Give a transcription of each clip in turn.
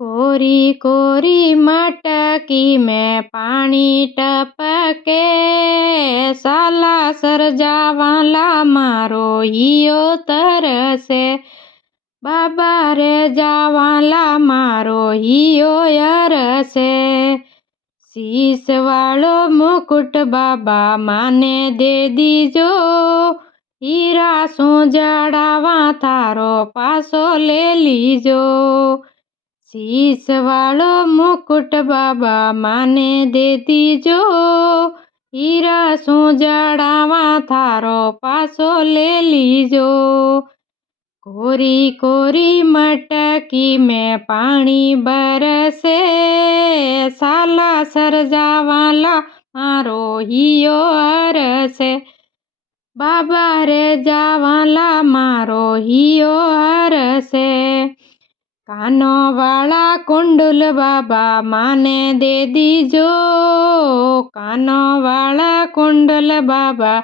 कोरी कोरी मटकी में पानी टपके, साला सरजावाला मारो हियो तरसे। बाबा रे जावाला मारो हियो अरसे। शीश वालो मुकुट बाबा माने दे दीजो, हीरा सू जड़ावा थारो पासो ले लीजो। शीश वालो मुकुट बाबा माने दे दीजो, हीरा सू जड़ावा थारो पासो ले लीजो। कोरी कोरी मटकी में पानी बरसे, साला सरजावाला मारो हियो हरसे। बाबा रे जावाला मारो हियो हरसे। कानो वाला कुंडल बाबा माने दे दीजो, कानो वाला कुंडल बाबा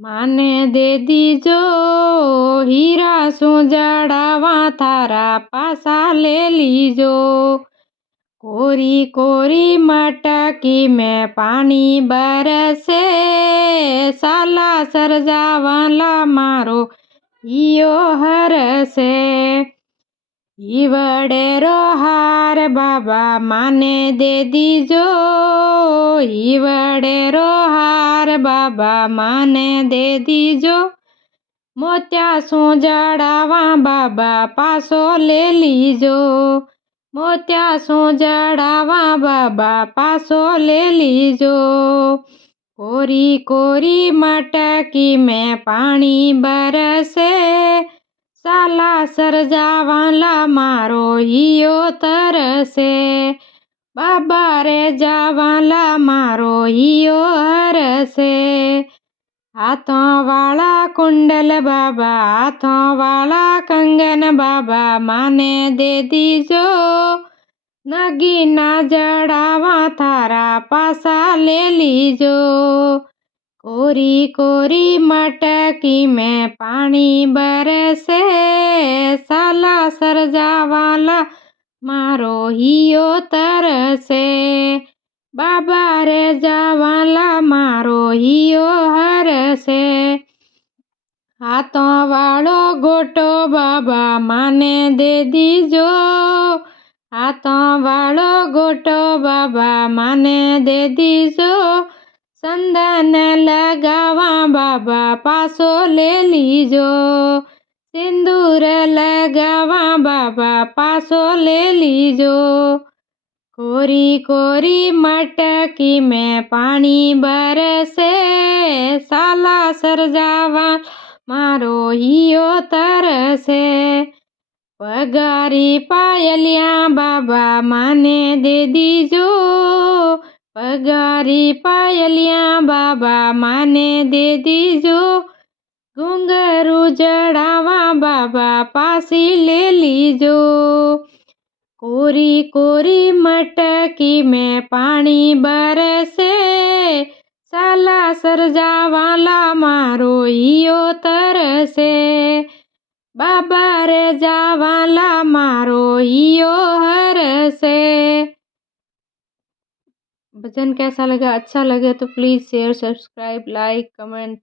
माने दे दीजो, हीरा सू जड़ावा थारा पासा ले लीजो। कोरी कोरी मटकी में पानी बरसे, साला सरजावाला मारो हियो हरसे। हीवड़ेरो हार बाबा माने दे दीजो, हीवड़ेरो हार बाबा माने दे दीजो। मोत्या सू जड़ावा बाबा पासो ले लीजो, मोत्या सू जड़ावा बाबा पासो ले लीजो। कोरी कोरी मटकी में पानी बरसे, साला सरजावाला मारो हियो तरसे। बाबा रे जावाला मारो हियो हरसे। हाथों वाला कुंडल बाबा, हाथों वाला कंगन बाबा माने दे दीजो, नगीना जड़ावा थारा पासा ले लीजो। कोरी कोरी मटकी में पानी बरसे, साला सरजावाला मारो हियो तरसे। बाबा रे जावाला मारो हियो हरसे। हाथों वालो गोटो बाबा माने दे दीजो, हाथों वालो गोटो बाबा माने दे दीजो। संदन लगावा बाबा पासो ले लीजो, सिंदूर लगावा बाबा पासो ले लीजो। कोरी कोरी मटकी में पानी बरसे, साला सरजावा मारो हियो तरसे। पगारी पायलिया बाबा माने दे दीजो, पगारी पायलिया बाबा माने दे दीजो। घुंघरू जड़ावा बाबा पासी ले लीजो। कोरी कोरी मटकी में पानी बरसे, साला सरजावाला मारो हियो तरसे। बाबा रे जावाला मारो हियो हरसे। भजन कैसा लगा? अच्छा लगे तो please share, subscribe, like, comment